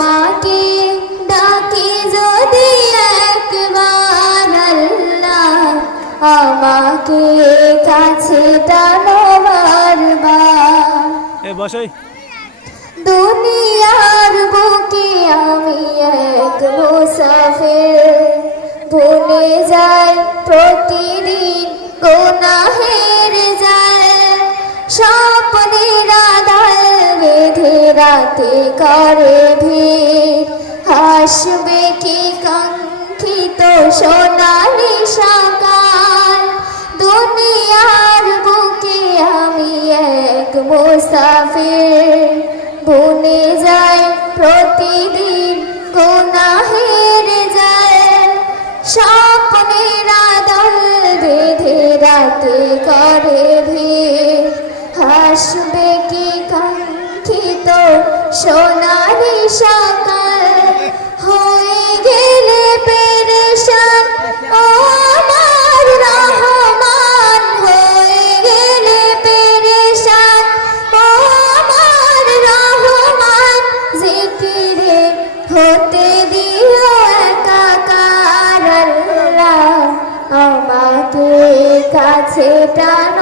তোমাকে ডাকি যদি একবার আল্লাহ আমাকে কাছে টানো বারবার এ বসই দুনিয়ার বুকে আমি এক মুসাফির ভুলে যাই প্রতিদিন গুনাহের জাল স্বপ্নের আঁধার বেঁধে রাতে করে ভিড় হাসবে কি কাঙ্ক্ষিত সোনালি সকাল দুনিয়ার বুকে আমি এক মুসাফির ভুলে যাই প্রতিদিন গুনাহের জাল স্বপ্নের আদল বেঁধে রাতে করে ভিড় হাসবে কি কাঙ্ক্ষিত সোনালি সকাল হয়ে গেলে পেরেশান ও আমার রহমান হয়ে গেলে পেরেশান ও আমার রহমান জিকিরে হতে দিও একাকার আল্লাহ আমাকে কাছে টানো